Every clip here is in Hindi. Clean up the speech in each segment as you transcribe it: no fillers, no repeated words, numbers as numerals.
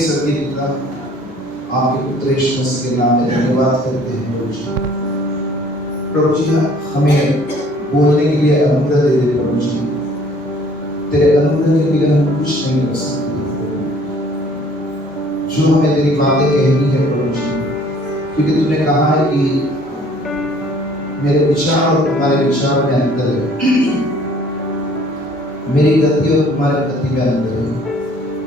स्वर्गीय पिता, आपके पुत्र यीशु मसीह के नाम में धन्यवाद करते हैं प्रभु जी। हमें बोलने के लिए अनुग्रह दे दे प्रभु जी। तेरे अनुग्रह के बिना हम कुछ नहीं कर सकते। जो हमें तेरी बातें कहनी है प्रभु जी, क्योंकि तूने कहा है कि मेरे विचार और तुम्हारे विचार में अंतर है, मेरी गति और तुम्हारे गति में अंतर है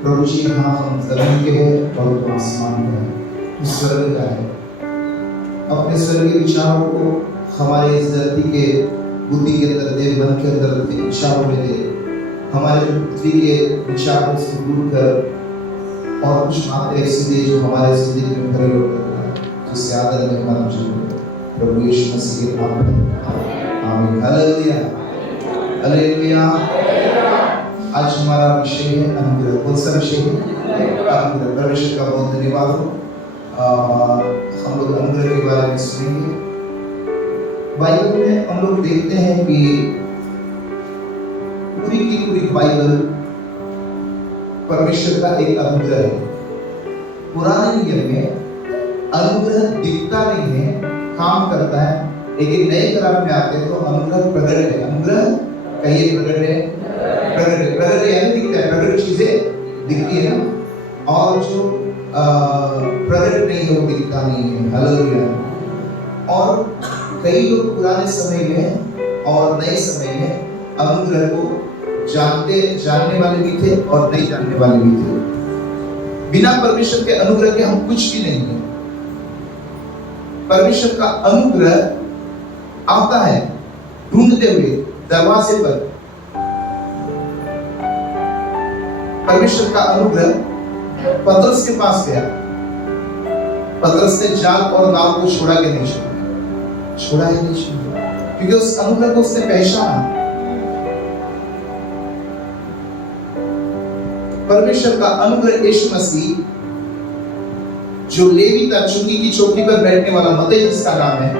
प्रभु जी। हाँ, हम जमीन के हैं और तुम आसमान का है, तू स्वर्ग का है। अपने स्वर्गीय विचारों को हमारे इस धरती के बुद्धि के अंदर दे, मन के अंदर दे, विचारों में दे। हमारे जो पृथ्वी के विचारों से दूर कर और कुछ बातें ऐसी दे जो हमारे जिंदगी में परिवर्तन लाए, जिससे आदर में हमारा जीवन प्रभु यीशु मसीह के नाम में आमीन। Hallelujah hallelujah. आज हमारा विषय है अनुग्रह। कौन सा विषय है? अनुग्रह। परमेश्वर का बहुत धन्यवाद हो। हम लोग अनुग्रह के बारे में सुनेंगे। बाइबल में हम लोग देखते हैं कि पूरी की पूरी बाइबल परमेश्वर का एक अनुग्रह है। पुराने नियम में अनुग्रह दिखता नहीं है, काम करता है, लेकिन नए करार में आते हैं तो अनुग्रह प्रकट है। अनुग्रह कहिए प्रकट है, प्रकट है, प्रकट है यानी दिखता है। प्रकट चीजें दिखती है ना, और जो प्रकट नहीं है वो दिखता नहीं है। हालेलुया। और कई लोग पुराने समय में और नए समय में अनुग्रह को जानने वाले भी थे और नहीं जानने वाले भी थे। बिना परमेश्वर के अनुग्रह के हम कुछ भी नहीं है। परमेश्वर का अनुग्रह आता है ढूंढते हुए दरवाजे पर। परमेश्वर का अनुग्रह पतरस के पास गया। पतरस ने जाल और नाव को छोड़ा ही नहीं, क्योंकि उस अनुग्रह को उसने पहचाना। परमेश्वर का अनुग्रह यीशु मसीह जो लेवी था, चुंगी की चौकी पर बैठने वाला, मत्ती जिसका नाम है,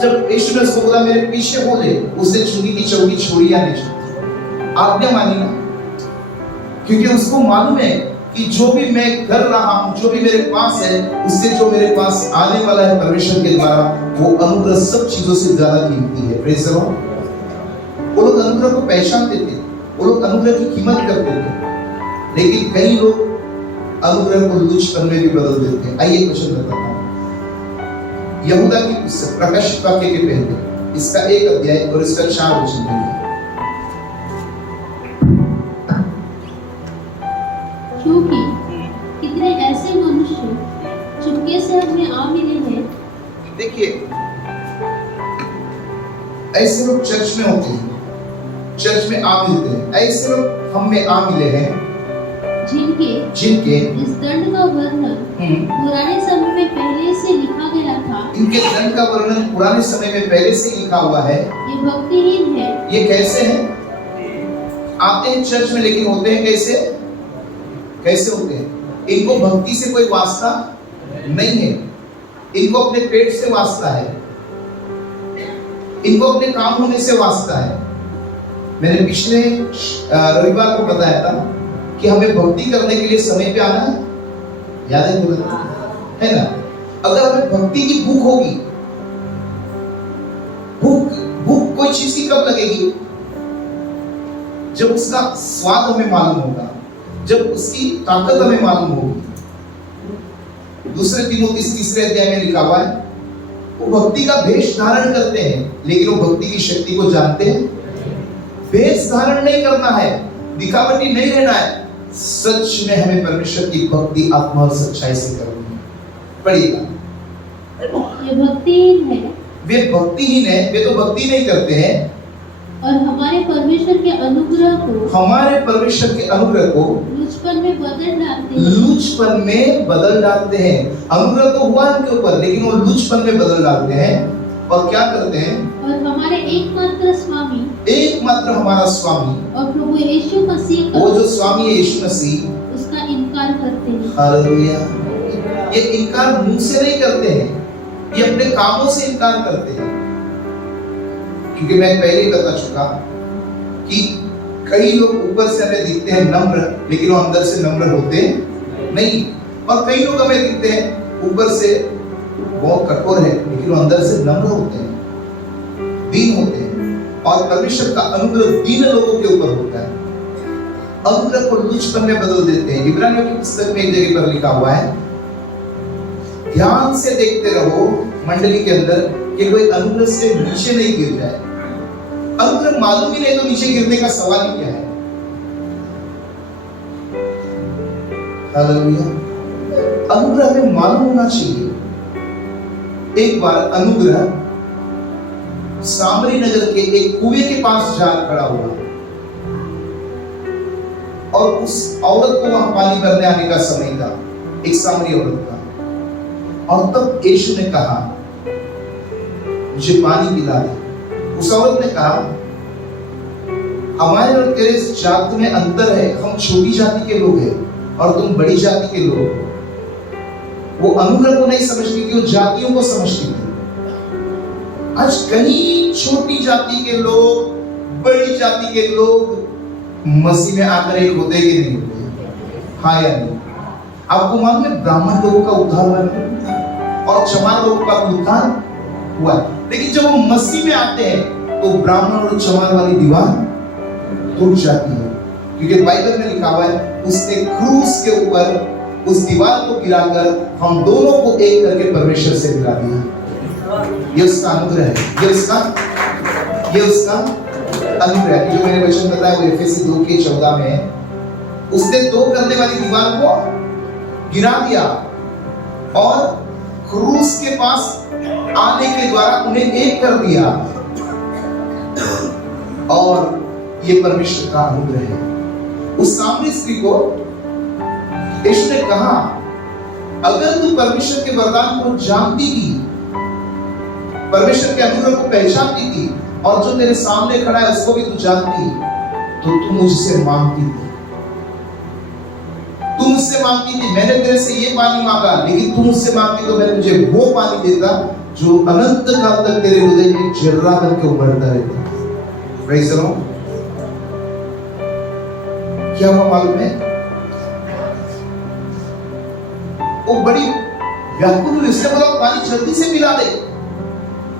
जब यीशु ने उसको बोला मेरे पीछे हो ले, उसने चुंगी की चौकी छोड़ी या नहीं छोड़ी? आज्ञा मानी ना, क्योंकि उसको मालूम है कि जो भी मैं कर रहा हूं, जो भी मेरे पास है, उससे जो मेरे पास आने वाला है परमेश्वर के द्वारा, वो अनुग्रह सब चीजों से ज्यादा कीमती है। Praise the Lord. वो लोग अनुग्रह को पहचानते थे, वो लोग अनुग्रह की कीमत करते थे। लेकिन कई लोग अनुग्रह को लुचपन में भी बदल देते हैं। आइए क्वेश्चन बताता हूं। यहूदा की पुस्तक प्रकाशित वाक्य के पहले इसका 1 अध्याय और इसका 4 वचन है। क्योंकि कितने ऐसे मनुष्य चुपके से हमें आ मिले हैं। देखिए, ऐसे लोग चर्च में होते हैं, चर्च में आ मिलते हैं। ऐसे लोग हम में आ मिले हैं जिनके इस दंड का वर्णन पुराने समय में पहले से लिखा गया था। इनके दंड का वर्णन पुराने समय में पहले से लिखा हुआ है। ये भक्तिहीन है। ये कैसे हैं? आते हैं चर्च में, लेकिन होते हैं कैसे? कैसे होते हैं? इनको भक्ति से कोई वास्ता नहीं है। इनको अपने पेट से वास्ता है, इनको अपने काम होने से वास्ता है। मैंने पिछले रविवार को बताया था कि हमें भक्ति करने के लिए समय पे आना है। याद है ना? अगर हमें भक्ति की भूख होगी, भूख कोई चीज की कब लगेगी? जब उसका स्वाद हमें मालूम होगा, जब उसकी ताकत हमें मालूम होगी। दूसरे तीमुथियुस 3 अध्याय में लिखा हुआ है, वो भक्ति का भेष धारण करते हैं, लेकिन वो भक्ति की शक्ति को जानते हैं। भेष धारण नहीं करना है, दिखावटी नहीं रहना है। सच में हमें परमेश्वर की भक्ति आत्मा और सच्चाई से करनी है। पढ़िएगा। ये भक्तिहीन है। वे भक्तिहीन है, वे तो भक्ति नहीं करते हैं। और हमारे परमेश्वर के अनुग्रह को लुचपन में बदल डालते हैं। अनुग्रह तो हुआ इनके ऊपर, लेकिन वो लुचपन में बदल डालते हैं। और क्या करते हैं? और हमारे एकमात्र हमारा स्वामी और प्रभु यीशु मसीह, वो जो स्वामी है यीशु मसीह, उसका इनकार करते हैं। हालेलुया। ये इनकार मुंह से नहीं करते हैं, ये अपने कामों से इनकार करते हैं। क्योंकि मैं पहले ही बता चुका कि कई लोग ऊपर से हमें दिखते हैं नम्र, लेकिन वो अंदर से नम्र होते नहीं। और कई लोग हमें दिखते हैं ऊपर से बहुत कठोर है, लेकिन वो अंदर से नम्र होते हैं, दीन होते हैं। और परमेश्वर का अनुग्रह दीन लोगों के ऊपर होता है, अनुग्रह को लुचपन में बदल देते हैं। इब्रानियों की पुस्तक में एक जगह पर लिखा हुआ है, ध्यान से देखते रहो मंडली के अंदर कि कोई अनुग्रह से नीचे नहीं गिर जाए। अनुग्रह मालूम ही नहीं तो नीचे गिरने का सवाल ही क्या है। हालेलुया। अनुग्रह हमें मालूम होना चाहिए। एक बार अनुग्रह सामरी नगर के एक कुएं के पास जा खड़ा हुआ और उस औरत को वहां पानी भरने आने का समय था, एक सामरी औरत का। और तब यीशु ने कहा, मुझे पानी पिला दे। उस औरत ने कहा, हमारे और तेरे जाति में अंतर है, हम छोटी जाति के लोग हैं और तुम बड़ी जाति के लोग हो। वो अनुग्रह को नहीं समझती थी, वो जातियों को समझती थी। आज कई छोटी जाति के लोग, बड़ी जाति के लोग मसीह में आकर एक होते कि नहीं होते? हाँ या नहीं? आपको मालूम है ब्राह्मण लोगों का उद्धार हुआ और चमार लोगों का उद्धार हुआ, लेकिन जब वो मसीह में आते हैं तो ब्राह्मण और चमार वाली दीवार टूट जाती है, क्योंकि बाइबल में लिखा हुआ है उसने क्रूस के ऊपर उस दीवार को गिराकर हम दोनों को एक करके परमेश्वर से मिला दिया। ये उसका अनुग्रह है, ये उसका अनुग्रह है। जो मैंने वचन बताया वो एफएसी 2:14 में है। उसने दो करने वाली दीवार को गिरा दिया और क्रूस के पास आने के द्वारा उन्हें एक कर दिया, और ये परमेश्वर का अनुग्रह है। उस सामरी स्त्री को यीशु ने कहा, अगर तू परमेश्वर के वरदान को जानती थी, परमेश्वर के अनुग्रह को पहचानती थी, और जो तेरे सामने खड़ा है उसको भी तू जानती, तो तू मुझसे मांगती थी। तू मुझसे मांगती थी, मैंने तेरे से ये पानी मांगा, लेकिन तू मुझसे मांगती तो मैं तुझे वो पानी देता जो अनंत काल तक तेरे हृदय में जर्रा बन के उभरता रहता। Praise the Lord. क्या हुआ मालूम है? वो बड़ी व्याकुल हुई, उसने बोला पानी जल्दी से पिला दे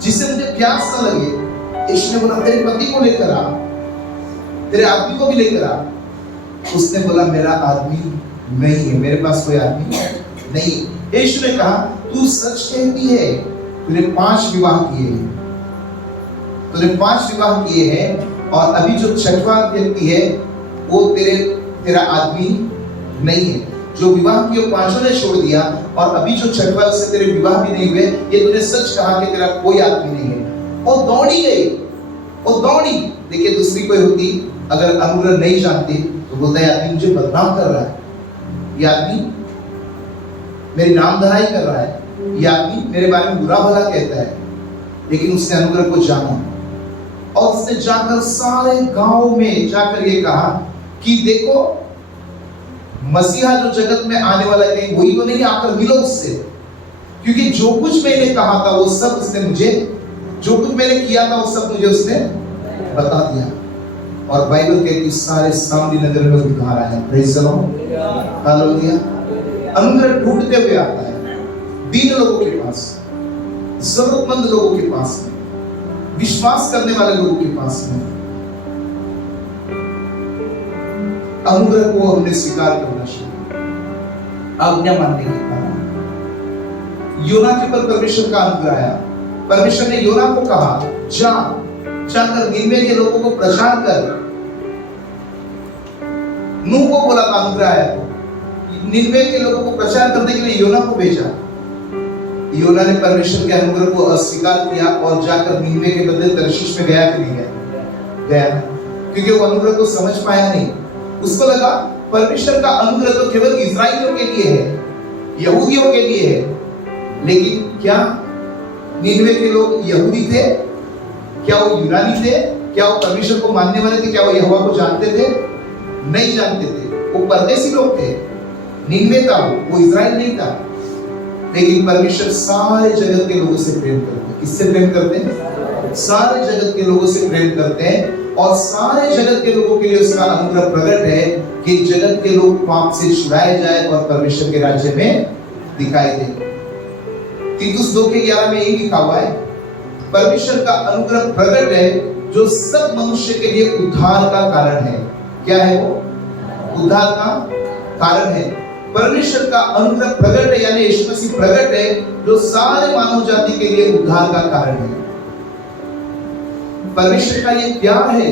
जिससे मुझे प्यास न लगे। यीशु ने बोला तेरे पति को लेकर आ, तेरे आदमी को भी लेकर आ। उसने बोला मेरा आदमी नहीं है, मेरे पास कोई आदमी नहीं। यीशु ने कहा तू सच कहती है, तूने 5 विवाह किए हैं, तूने 5 विवाह किए हैं, और अभी जो 6वां व्यक्ति है वो तेरा आदमी नहीं है। जो विवाह किए 5 ने छोड़ दिया, और अभी जो 6वां उससे तेरे विवाह भी नहीं हुए, ये तूने सच कहा कि तेरा कोई आदमी नहीं है। और दौड़ी गई, और दौड़ी। देखिए दूसरी कोई होती अगर अनुग्रह नहीं जानती तो बोलता है आदमी मुझे बदनाम कर रहा है, ये आदमी मेरी नामधराई कर रहा है, ये आदमी मेरे बारे में बुरा भला कहता है। लेकिन उसने अनुग्रह को जाना, और उसने जाकर सारे गांव में जाकर ये कहा कि देखो मसीहा जो जगत में आने वाला है, वही तो नहीं, आकर मिलो उससे, क्योंकि जो कुछ मैंने कहा था वो सब उसने मुझे, जो कुछ मैंने किया था वो सब मुझे उसने बता दिया। और बाइबल कहती है सारे सामरी नगर में उद्धार आया। Praise the Lord, hallelujah. अनुग्रह ढूंढते हुए आता है दीन लोगों के पास, जरूरतमंद लोगों के पास में, विश्वास करने वाले लोगों के पास में। अनुग्रह को हमने स्वीकार करना चाहिए, आज्ञा मानने के कारण। योना के ऊपर परमेश्वर का अनुग्रह आया। परमेश्वर ने योना को कहा जाकर निनवे के लोगों को प्रचार कर। नूह को बोला था अनुग्रह आया तो निनवे के लोगों को प्रचार करने के लिए योना को भेजा। योना ने परमेश्वर के अनुग्रह को अस्वीकार किया और जाकर निनवे के बदले तर्शीश में गया कि नहीं गया? क्योंकि वो अनुग्रह को समझ पाया नहीं। उसको लगा परमेश्वर का अनुग्रह तो केवल इस्राएलियों के लिए है, यहूदियों के लिए है। लेकिन क्या निनवे के लोग यहूदी थे? क्या वो यूनानी थे? क्या वो परमेश्वर को मानने वाले थे? क्या वो यहोवा को जानते थे? नहीं जानते थे। वो परदेशी लोग थे। निनवे था, वो इस्राएल नहीं था। लेकिन परमेश्वर सारे जगत के लोगों से प्रेम करते हैं। किससे प्रेम करते हैं? सारे जगत के लोगों से प्रेम करते हैं। और सारे जगत के लोगों के लिए उसका अनुग्रह प्रकट है कि जगत के लोग पाप से छुड़ाए जाए और परमेश्वर के राज्य में दिखाई दे। तीतुस 2:11 में यही लिखा हुआ है, परमेश्वर का अनुग्रह प्रकट है जो सब मनुष्य के लिए उद्धार का कारण है। क्या है वो? उद्धार का कारण है। परमेश्वर का अनुग्रह प्रकट है, यानी यीशु मसीह प्रकट है जो सारे मानव जाति के लिए उद्धार का कारण है। परमेश्वर का ये प्यार है,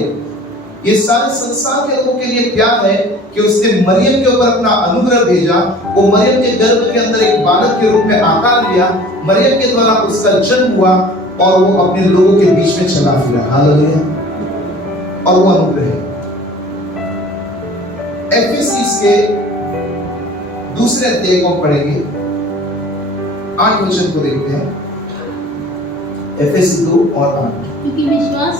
ये सारे संसार के लोगों के लिए प्यार है कि उसने मरियम के ऊपर अपना अनुग्रह भेजा। वो मरियम के गर्भ के अंदर एक बालक के रूप में आकार लिया, मरियम के द्वारा उसका जन्म हुआ और वो अपने लोगों के बीच में चला फिरा। हालेलुया। और वो अनुग्रह है। एफेसियंस के 2 अध्याय को पढ़ेंगे, 8 वचन को देखते हैं। एफेसी 2 और 8। क्योंकि विश्वास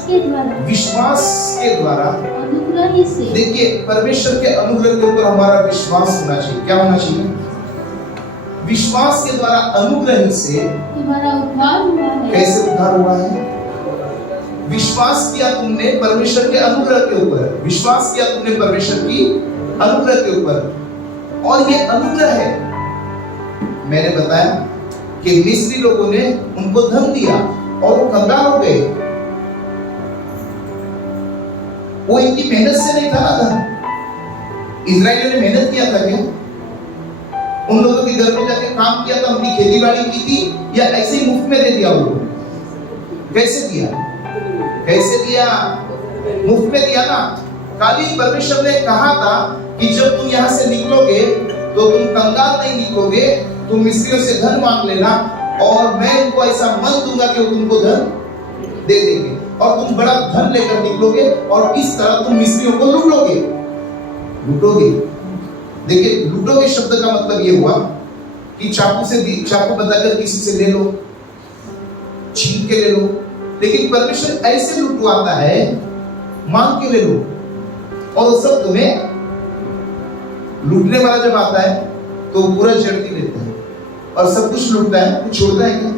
के द्वारा अनुग्रह ही से, देखिए परमेश्वर के अनुग्रह के ऊपर हमारा विश्वास होना चाहिए। क्या होना चाहिए? विश्वास के द्वारा अनुग्रह ही से तुम्हारा उद्धार हुआ है। कैसे उद्धार हुआ है? विश्वास किया तुमने परमेश्वर के अनुग्रह के ऊपर, विश्वास किया तुमने परमेश्वर की अनुग्रह के ऊपर, और ये अनुग्रह है। मैंने बताया कि मिस्री लोगों ने उनको धन दिया और वो कंगाल हो गए। वो इनकी मेहनत से नहीं था ना धन। इजराइलियों ने मेहनत किया था क्या? उन लोगों के घर में जाके काम किया था, उनकी खेती बाड़ी की थी, या ऐसे ही मुफ्त में दे दिया वो? कैसे दिया? कैसे दिया? मुफ्त में दिया ना। खाली परमेश्वर ने कहा था कि जब तुम यहाँ से निकलोगे तो तुम कंगाल नहीं निकलोगे, तुम मिस्रियों से धन मांग लेना और मैं उनको ऐसा मन दूंगा कि वो तुमको धन दे देंगे और तुम बड़ा धन लेकर निकलोगे और इस तरह तुम मिस्रियों को लूटोगे। देखिए, लूटोगे शब्द का मतलब ये हुआ कि चाकू बताकर किसी से ले लो, छीन के ले लो। लेकिन परमेश्वर ऐसे लुटवाता है, मांग के ले लो, और वो सब तुम्हें, लूटने वाला जब आता है तो पूरा जड़ती लेता है और सब कुछ लूटता है, कुछ छोड़ता है क्या?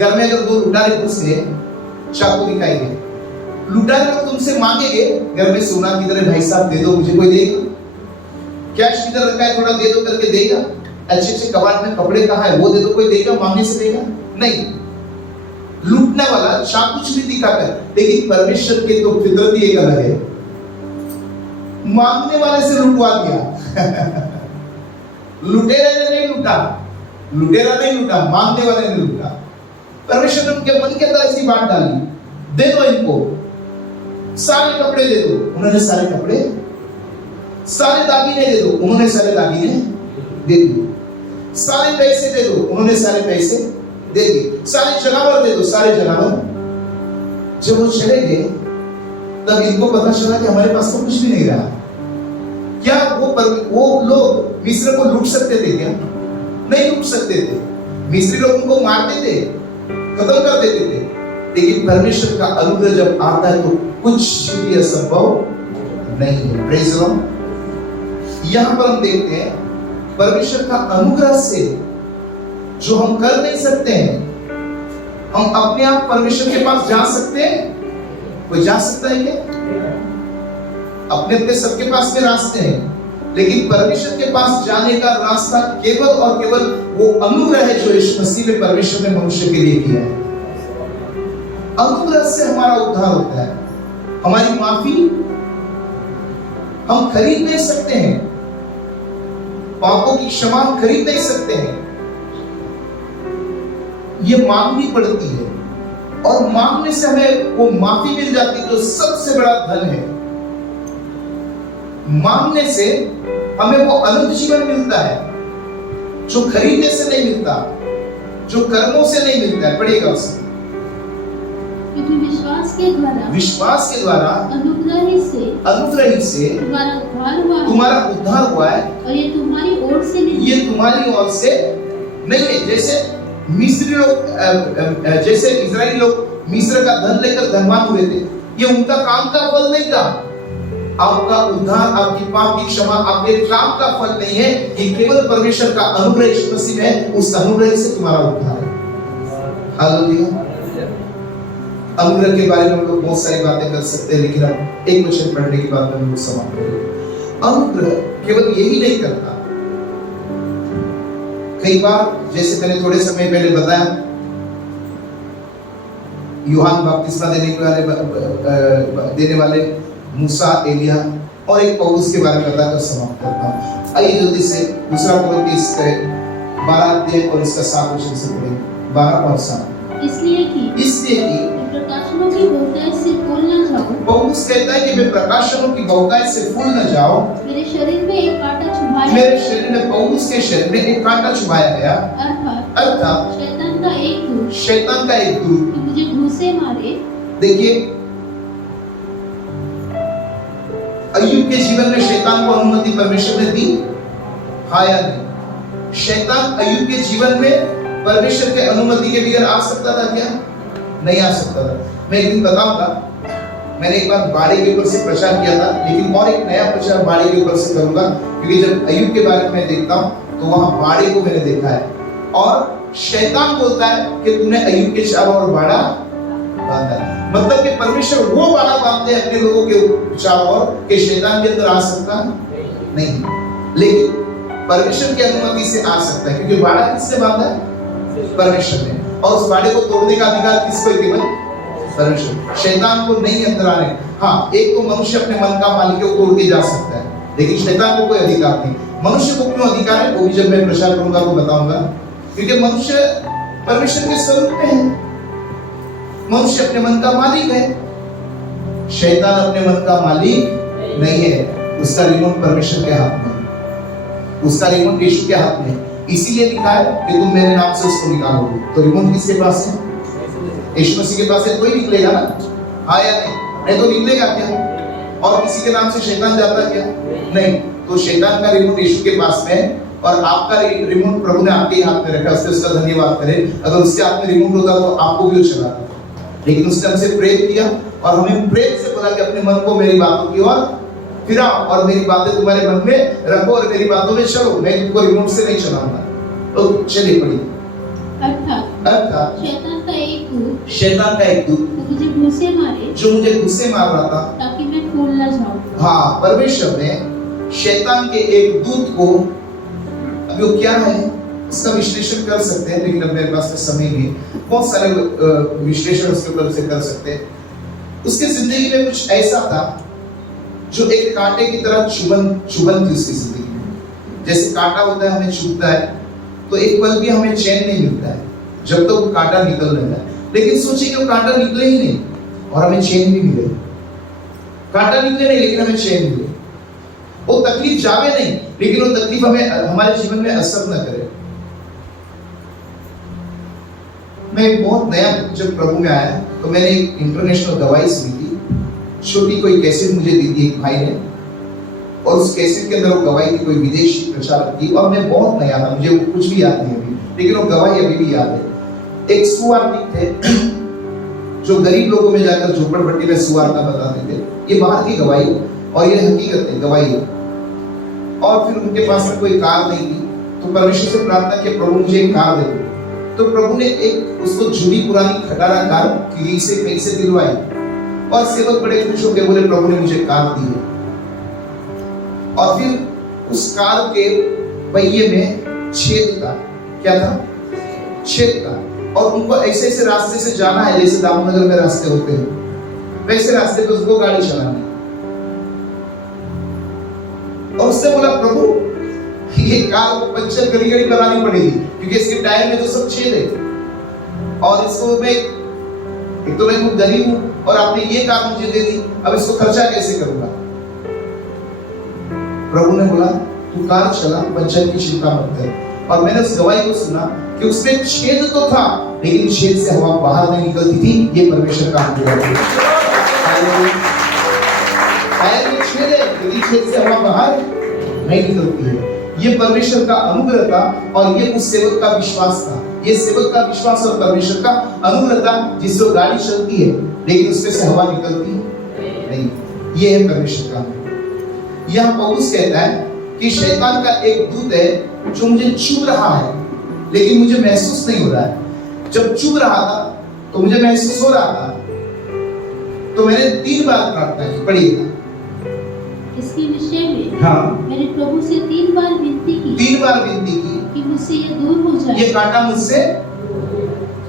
घर में अगर 2 लुटारे घुस गए, चाकू दिखाएंगे, लुटारे लोग तुमसे मांगेंगे घर में सोना किधर है भाई साहब दे दो मुझे, कोई देगा? कैश किधर रखा है थोड़ा दे दो करके देगा? अच्छे कबाड़ में कपड़े कहाँ है वो दे दो, कोई देगा? मांगने से देगा? नहीं। लूटने वाला चाकू कुछ भी दिखाकर, लेकिन परमेश्वर के तो फितरत ही एक अलग है, मांगने वाले से लुटवा दिया। लुटेरा ने नहीं लूटा, मांगने वाले ने लूटा। परमेश्वर ने उनके मन के अंदर ऐसी बात डाली, दे दो इनको, सारे कपड़े दे दो, उन्होंने सारे कपड़े, सारे दागिने दे दो, उन्होंने सारे दागिने दे दिए, सारे पैसे दे दो, उन्होंने सारे पैसे दे दिए, सारे जनावर दे दो, सारे जनावर। जब वो चले गए तब इनको पता चला कि हमारे पास तो कुछ भी नहीं रहा। क्या वो लोग मिस्र को लूट सकते थे क्या? नहीं लूट सकते थे। मिस्री लोग उनको मारते थे, खत्म कर देते थे, लेकिन परमेश्वर का अनुग्रह जब आता है तो कुछ भी असंभव नहीं है। Praise the Lord. यहां पर हम देखते हैं परमेश्वर का अनुग्रह से जो हम कर नहीं सकते हैं, हम अपने आप परमेश्वर के पास जा सकते हैं। कोई जा सकता है क्या? अपने अपने सबके पास में रास्ते हैं, लेकिन परमेश्वर के पास जाने का रास्ता केवल और केवल वो अनुग्रह है जो यीशु मसीह में परमेश्वर ने मनुष्य के लिए किया है। अनुग्रह से हमारा उद्धार होता है, हमारी माफी हम खरीद नहीं सकते हैं, पापों की क्षमा हम खरीद नहीं सकते हैं, ये मांगनी पड़ती है और मांगने से हमें वो माफी मिल जाती है जो सबसे बड़ा धन है। मांगने से हमें वो अनंत जीवन मिलता है जो खरीदने से नहीं मिलता, जो कर्मों से नहीं मिलता है। पढ़िएगा उसे। क्योंकि विश्वास के द्वारा अनुग्रह ही से तुम्हारा उद्धार हुआ है, और ये तुम्हारी ओर से नहीं, ये तुम्हारी ओर से नहीं है। जैसे मिस्री लोग, जैसे इजराइली लोग मिस्र का धन लेकर धनवान हुए थे, ये उनका काम का फल नहीं था। आपका उद्धार, आपकी पाप की क्षमा आपके काम का फल नहीं है, ये केवल परमेश्वर का अनुग्रह यीशु मसीह में है। उस अनुग्रह से तुम्हारा उद्धार है। हालेलुया। अनुग्रह के बारे में हम लोग बहुत सारी बातें कर सकते हैं, लेकिन अब एक वचन पढ़ने के बाद हम लोग समाप्त करेंगे। अनुग्रह केवल यही नहीं करता। कई बार जैसे मैंने थोड़े समय पहले बताया, यूहान बपतिस्मा देने वाले मूसा, एलिया और एक पौलुस के बारे में बताकर समाप्त करता हूँ। आइए जल्दी से दूसरा कोरिन्थियों 12 अध्याय और इसका 7 वचन से पढ़ेंगे। 12 और 7। इसलिए कि प्रकाशनों की बहुतायत से फूल न जाओ। पौलुस कहता है कि मैं प्रकाशनों की बहुतायत से फूल न जाओ। मेरे शरीर में एक कांटा चुभाया। मेरे शरीर में, पौलुस के शरीर में एक कांटा चुभाया गया। अर्थात शैतान का एक दूत। शैतान का एक दूत कि मुझे घूंसे मारे। देखिए, अय्यूब के जीवन में शैतान को अनुमति परमेश्वर ने दी, हाँ या नहीं? शैतान अय्यूब के जीवन में परमेश्वर के अनुमति के बगैर आ सकता था क्या? नहीं आ सकता था। मैं एक दिन बताऊंगा, मैंने एक बार बाड़े के ऊपर से प्रचार किया था, लेकिन और एक नया प्रचार बाड़े के ऊपर से करूंगा, क्योंकि जब अय्यूब के बारे में देखता हूं तो वहां बाड़े को मैंने देखा है। और शैतान बोलता है कि तूने अय्यूब के चारों ओर बाड़ा बांधा है। मतलब कि परमेश्वर वो बाड़ा बांधते हैं अपने लोगों के चारों ओर कि शैतान के अंदर आ सकता नहीं, लेकिन परमेश्वर की अनुमति से आ सकता है, क्योंकि बाड़ा किससे बांधा है? परमेश्वर ने। और उस बाड़े को तोड़ने का अधिकार किसको? केवल परमेश्वर। शैतान को नहीं अंदर आने। हाँ, एक तो मनुष्य अपने मन का मालिक को तोड़ के जा सकता है, लेकिन शैतान को कोई अधिकार नहीं। मनुष्य को क्यों अधिकार है वो भी जब मैं प्रचार करूंगा तो बताऊंगा, क्योंकि मनुष्य परमेश्वर के स्वरूप में है। मनुष्य अपने मन का मालिक है, शैतान अपने मन का मालिक नहीं है। उसका रिमोट परमेश्वर के हाथ में, उसका रिमोट यीशु के हाथ में। इसीलिए लिखा है कि तुम मेरे नाम से उसको निकालोगे। तो रिमोट किसके पास है? यीशु मसीह के पास है, कोई निकलेगा ना, हाँ या नहीं? नहीं तो निकलेगा क्या? और किसी के नाम से शैतान जाता क्या? नहीं। तो शैतान का रिमोट यीशु के पास में है, और आपका रिमोट प्रभु ने आपके हाथ में रखा। उसका धन्यवाद करें। अगर उसके हाथ में रिमोट होता तो आपको भी वो चलाता, लेकिन उसने हमसे प्रेम किया और हमें प्रेम से बोला कि अपने मन को मेरी बातों की ओर फिराओ और मेरी बातें तुम्हारे मन में रखो और मेरी बातों में चलो, मैं तुमको रिमोट से नहीं चलाऊंगा। तो चलिए पढ़िए। अर्थात शैतान का एक दूत मुझे घूंसे मारे, जो मुझे घूंसे मार रहा था, ताकि मैं फूल न जाऊं। हाँ, परमेश्वर ने शैतान के एक दूत को, अभी वो क्या है उसका विश्लेषण कर सकते हैं, लेकिन अब मेरे पास समय नहीं, बहुत सारे विश्लेषण उसके ऊपर से कर सकते हैं। उसके जिंदगी में कुछ ऐसा था जो एक कांटे की तरह चुभन थी उसकी जिंदगी में। जैसे कांटा होता है, हमें चुभता है तो एक पल भी हमें चैन नहीं मिलता है जब तक वो कांटा निकल रहा है। लेकिन सोचिए कि वो कांटा निकले ही नहीं और हमें चैन भी मिले। कांटा निकले नहीं लेकिन हमें चैन मिले। वो तकलीफ जावे नहीं, लेकिन वो तकलीफ हमें हमारे जीवन में असर न करे। मैं बहुत नया जब प्रभु में आया तो मैंने एक इंटरनेशनल दवाई सुनी थी। छोटी कोई कैसेट मुझे दी थी एक भाई ने, और उस कैसेट के अंदर वो गवाही की कोई विदेशी प्रचारक थी, और मैं बहुत नया था, मुझे वो कुछ भी याद नहीं अभी, लेकिन वो गवाही अभी भी याद है। एक सुवार्तिक थे जो गरीब लोगों में जाकर झोपड़पट्टी में सुवार्ता बताते थे। ये बाहर की गवाही और ये हकीकत है, गवाही है। और फिर उनके पास में कोई कार नहीं थी, तो परमेश्वर से प्रार्थना की, प्रभु मुझे एक कार दे। तो प्रभु ने एक उसको जुड़ी पुरानी खटारा कार कहीं से दिलवाई, और सेवक बड़े खुश हो गए, बोले प्रभु ने मुझे कार दी है। और फिर उस कार के पहिए में छेद था। क्या था? छेद था। और उनको ऐसे रास्ते से जाना है जैसे दामनगर में रास्ते होते हैं, वैसे रास्ते पे उसको गाड़ी चलानी। और उसने बोला प्रभु ये कार को पंचर गली बनानी पड़ेगी, क्योंकि इसके टायर में तो सब छेद है, और इसको मैं एक तो मैं खूब गरीब हूं और आपने ये कार मुझे दे दी, अब इसको खर्चा कैसे करूंगा? प्रभु ने बोला तू कार चला, पंचर की चिंता मत कर। और मैंने उस गवाही को सुना कि उसमें छेद तो था, लेकिन छेद से हवा बाहर नहीं निकलती थी। ये परमेश्वर का अनुग्रह है। टायर में छेद है, लेकिन छेद से हवा बाहर नहीं निकलती है। ये परमेश्वर का अनुग्रह था, और ये उस सेवक का विश्वास था। ये सेवक का विश्वास और परमेश्वर का अनुग्रह था, जिससे वो गाड़ी चलती है लेकिन उसमें से हवा निकलती नहीं। ये है परमेश्वर का। यह पौलुस कहता है कि शैतान का एक दूत है जो मुझे चुभ रहा है, लेकिन मुझे महसूस नहीं हो रहा है। जब चुभ रहा था तो मुझे महसूस हो रहा था, तो मैंने 3 बार प्रार्थना की। पढ़िएगा। इसके विषय में हाँ, मैंने प्रभु से 3 बार विनती की 3 बार विनती की कि मुझसे ये दूर हो जाए। ये कांटा मुझसे।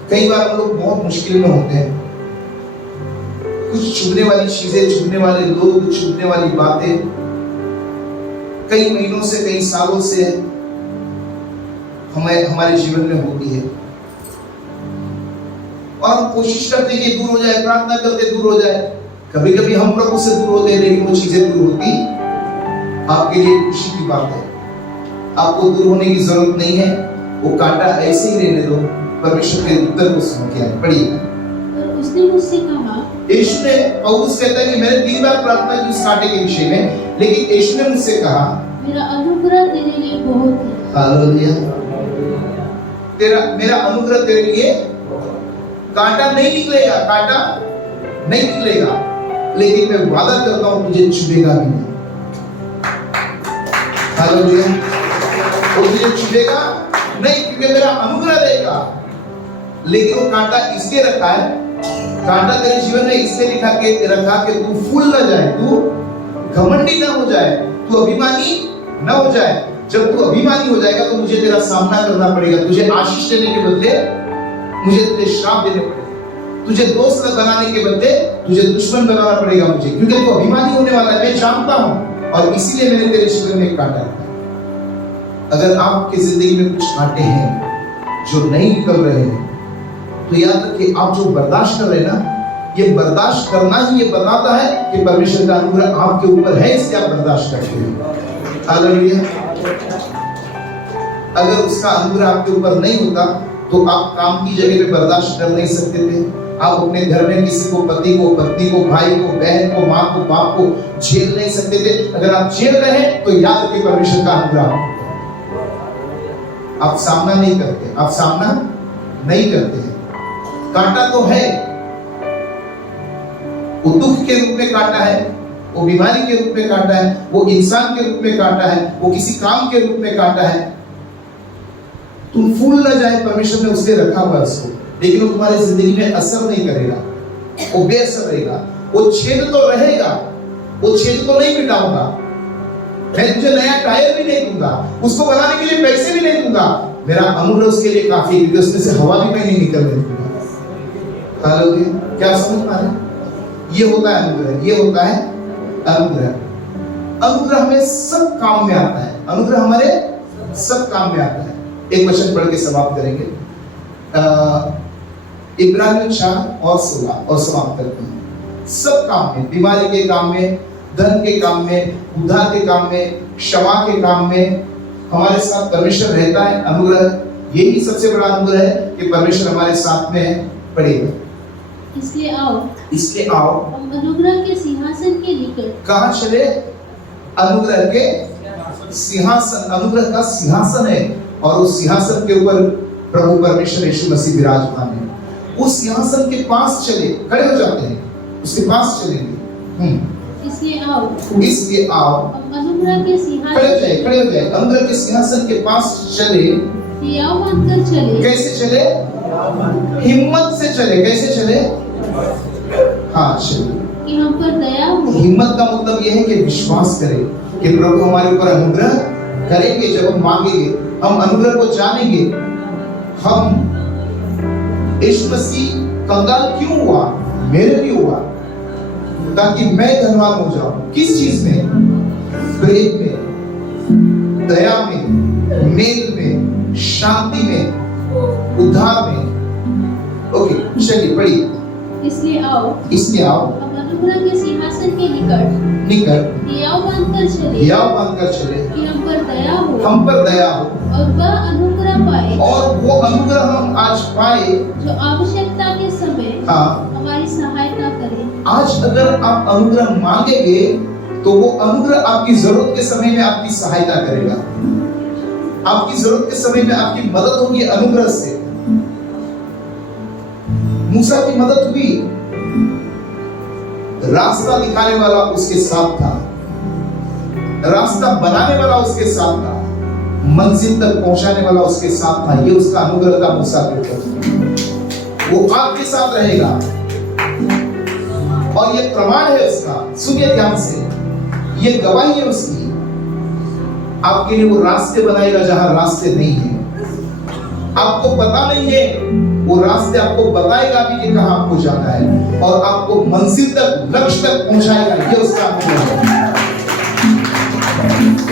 कई बार हम लोग बहुत मुश्किल में होते हैं, कुछ छूने वाली चीजें, छूने वाले लोग, छूने वाली बातें कई महीनों से, कई सालों से हमारे जीवन में होती है और हम कोशिश करते हैं कि दूर हो जाए, प्रार्थना करते दूर हो जाए। कभी कभी हम प्रभु से दूर होते हैं, लेकिन वो चीजें दूर होती आपके लिए खुशी की बात है। आपको दूर होने की जरूरत नहीं है, वो कांटा ऐसे ही रहने दो। परमेश्वर के उत्तर को सुन के पढ़िए। और उसने मुझसे कहा, यीशु ने, पौलुस कहता है कि मैंने 3 बार प्रार्थना की उस कांटे के विषय में, लेकिन यीशु ने मुझसे कहा, मेरा अनुग्रह तेरे लिए बहुत है। हालेलुया। मेरा अनुग्रह तेरे लिए, कांटा नहीं निकलेगा, कांटा नहीं निकलेगा, लेकिन मैं वादा करता हूं तुझे छुएगा भी नहीं। हालेलुया। वो तुझे छुएगा नहीं, क्योंकि मेरा अनुग्रह रहेगा। लेकिन वो कांटा इसलिए रखा है, कांटा तेरे जीवन में इसलिए रखा कि तू फूल ना जाए, तू घमंडी ना हो जाए, तू अभिमानी ना हो जाए। जब तू अभिमानी हो जाएगा तो मुझे तेरा सामना करना पड़ेगा। तुझे आशीष देने के बदले मुझे तुझे श्राप देने पड़ेगा। तुझे दोस्त बनाने के बदले तुझे दुश्मन बनाना पड़ेगा मुझे, क्योंकि तू अभिमानी होने वाला है, मैं जानता हूं। और इसीलिए मैंने तेरे जीवन में कांटा रखा। अगर आपकी जिंदगी में कुछ कांटे हैं जो नहीं निकल रहे हैं, तो याद रखिए, आप जो बर्दाश्त कर रहे हैं ना, ये बर्दाश्त करना ही ये बताता है कि परमेश्वर का अनुग्रह आपके ऊपर है, इसलिए आप बर्दाश्त करते हैं। हालेलुया। अगर उसका अनुग्रह आपके ऊपर नहीं होता तो आप काम की जगह पे बर्दाश्त कर नहीं सकते थे। आप अपने घर में किसी को, पति को, पत्नी को, भाई को, बहन को, माँ को, बाप को झेल नहीं सकते थे। अगर आप झेल रहे हैं तो याद रखिए परमेश्वर का अनुग्रह। आप सामना नहीं करते, आप सामना नहीं करते हैं। कांटा तो है, वो दुख के रूप में कांटा है, वो बीमारी के रूप में कांटा है, वो इंसान के रूप में कांटा है, वो किसी काम के रूप में कांटा है। तुम फूल न जाए, परमेश्वर ने उससे रखा हुआ उसको, लेकिन वो तुम्हारी जिंदगी में असर नहीं करेगा, वो बेअसर रहेगा। वो छेद तो रहेगा, वो छेद तो नहीं मिटाऊंगा, मैं तुझे नया टायर भी नहीं दूंगा, उसको बनाने के लिए पैसे भी नहीं दूंगा। मेरा अनुग्रह उसके लिए काफी है, क्योंकि उसमें से हवा भी मैं नहीं निकलने दूंगा। हालेलुया। क्या समझ पा रहे? ये होता है अनुग्रह, ये होता है अनुग्रह। अनुग्रह हमें सब काम में आता है, अनुग्रह हमारे सब काम में आता है। एक वचन पढ़ के समाप्त करेंगे, इब्रानियों 4 और 16 और समाप्त करते हैं। सब काम में, बीमारी के काम में, धन के काम में, उद्धार के काम में, क्षमा के काम में हमारे साथ परमेश्वर रहता है। अनुग्रह यही सबसे बड़ा अनुग्रह है कि परमेश्वर हमारे साथ में है। पढ़िएगा। इसलिए आओ हम अनुग्रह के सिंहासन के निकट। कहां चले? अनुग्रह के सिंहासन। अनुग्रह का सिंहासन है और उस सिंहासन के ऊपर प्रभु परमेश्वर यीशु मसीह विराजमान है। उस सिंहासन के पास चले, खड़े हो जाते हैं, उसके पास चलेंगे। इसलिए आओ हम अनुग्रह के सिंहासन, खड़े हो जाए, अनुग्रह के सिंहासन के पास चले। हियाव मानकर चले। कैसे चले? हिम्मत से चले। कैसे चले? हाँ, चले कि हम पर दया हो। हिम्मत का मतलब यह है कि विश्वास करें कि प्रभु हमारे ऊपर अनुग्रह करेंगे। जब हम मांगेंगे, हम अनुग्रह को जानेंगे। हम यीशु मसीह कंगाल क्यों हुआ? मेरे लिए हुआ, ताकि मैं धनवान हो जाऊं। किस चीज में? प्रेम में, दया में, मेल में, शांति में, उद्धार में। ओके, चलिए पढ़िए। इसलिए आओ हम अनुग्रह के सिंहासन के निकट हियाव मानकर चले कि हम पर दया हो और वह अनुग्रह पाए, और वो अनुग्रह हम आज पाए जो आवश्यकता के समय हाँ हमारी सहायता करे। आज अगर आप अनुग्रह मांगेंगे तो वो अनुग्रह आपकी जरूरत के समय में आपकी सहायता करेगा। आपकी जरूरत के समय में आपकी मदद होगी अनुग्रह से। मूसा की मदद हुई, रास्ता दिखाने वाला उसके साथ था, रास्ता बनाने वाला उसके साथ था, मंजिल तक पहुंचाने वाला उसके साथ था। ये उसका अनुग्रह था मूसा के ऊपर। वो आपके साथ रहेगा। और ये प्रमाण है उसका, सुनिए ध्यान से, ये गवाही है उसकी। आपके लिए वो रास्ते बनाएगा जहां रास्ते नहीं है। आपको पता नहीं है, वो रास्ते आपको बताएगा भी कि कहां आपको जाना है, और आपको मंजिल तक, लक्ष्य तक पहुंचाएगा। ये उसका अनुभव है।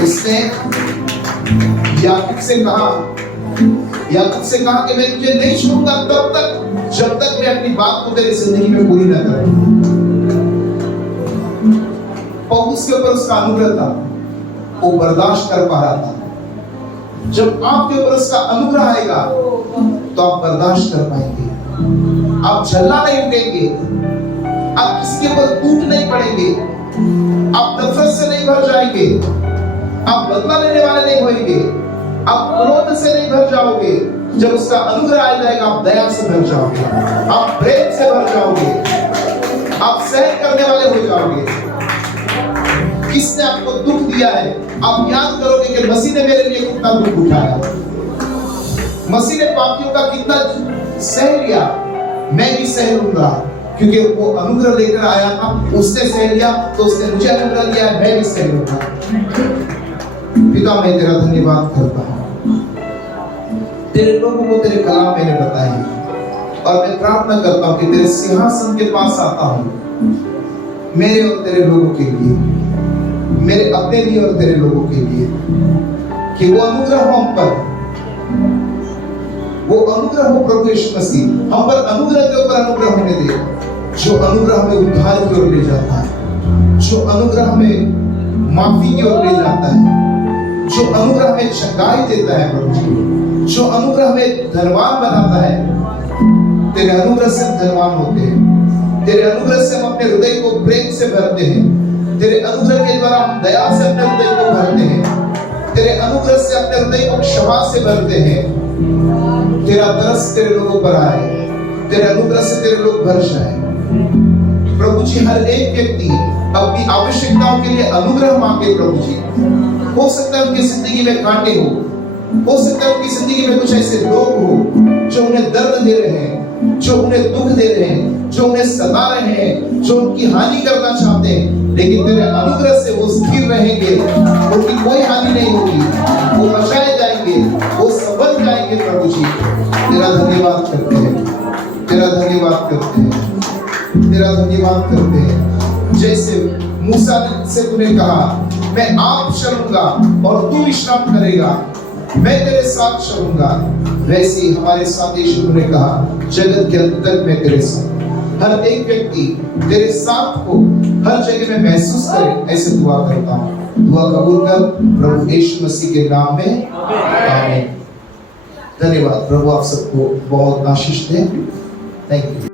उसने याकूब से कहा कि मैं तुझे नहीं छोड़ूंगा तब तक जब तक मैं अपनी बात को तेरी जिंदगी में पूरी न करूं। पौलुस के ऊपर उसका अनुग्रह था, वो बर्दाश्त कर पा रहा था। जब आपके ऊपर उसका अनुग्रह आएगा तो आप बर्दाश्त कर पाएंगे, आप झल्ला नहीं उठेंगे, आप किसी के ऊपर टूट नहीं पड़ेंगे, आप नफरत से नहीं भर जाएंगे, आप बदला लेने वाले नहीं होंगे, आप क्रोध से नहीं भर जाओगे। जब उसका अनुग्रह आ जाएगा आप दया से भर जाओगे, आप प्रेम से भर जाओगे, आप सहन करने वाले हो जाओगे। किसने आपको दुख दिया है, आप याद करोगे कि मसीह ने मेरे लिए कितना दुख उठाया, मसीह ने पापियों का कितना सह लिया, मैं भी सह लूंगा, क्योंकि वो अनुग्रह लेकर आया था। उसने सह लिया तो उसने मुझे अनुग्रह दिया, मैं भी सह लूंगा। पिता मैं तेरा धन्यवाद करता हूँ, तेरे लोगों को तेरे कलाम मैंने बताए, और मैं प्रार्थना करता हूँ कि तेरे सिंहासन के पास आता हूँ मेरे और तेरे लोगों के लिए, मेरे अपने लिए और तेरे लोगों के लिए, कि वो अनुग्रह हो हम पर, वो अनुग्रह हो प्रभु यीशु मसीह हम पर, अनुग्रह के ऊपर अनुग्रह होने दे, जो अनुग्रह हमें उद्धार की ओर ले जाता है, जो अनुग्रह हमें माफी की ओर ले जाता है, जो अनुग्रह हमें चंगाई देता है प्रभु जी, जो अनुग्रह हमें धनवान बनाता है। तेरे अनुग्रह से हम धनवान होते हैं, तेरे अनुग्रह से हम अपने हृदय को प्रेम से भरते हैं, तेरे अनुग्रह के द्वारा हम दया से अपने हृदय को भरते हैं, तेरे अनुग्रह से अपने हृदय को क्षमा से भरते हैं। तेरा तरस तेरे लोगों पर आए, तेरे अनुग्रह से तेरे लोग भर जाए प्रभु जी। हर एक व्यक्ति अपनी आवश्यकताओं के लिए अनुग्रह मांगे प्रभु जी। हो सकता है उनकी जिंदगी में कांटे हो सकता है उनकी जिंदगी में कुछ ऐसे लोग हो जो उन्हें दर्द दे रहे हैं, जो उन्हें दुख दे रहे हैं, जो उन्हें सता रहे हैं, जो उनकी हानि करना चाहते हैं, लेकिन तेरे अनुग्रह से वो स्थिर रहेंगे, उनकी कोई हानि नहीं होगी, वो बचाए जाएंगे, वो संभल जाएंगे प्रभु जी। तेरा धन्यवाद करते हैं, तेरा धन्यवाद करते हैं, तेरा धन्यवाद करते हैं। जैसे मूसा से तूने कहा मैं आप चलूंगा और तू विश्राम करेगा, मैं तेरे साथ चलूंगा, वैसे ही हमारे साथ यीशु ने कहा जगत के अंत तक मैं तेरे साथ। हर एक व्यक्ति तेरे साथ को हर जगह में महसूस करे, ऐसे दुआ करता हूँ। दुआ कबूल कर प्रभु यीशु मसीह के नाम में, आमीन। धन्यवाद। प्रभु आप सबको बहुत आशीष दे। Thank you.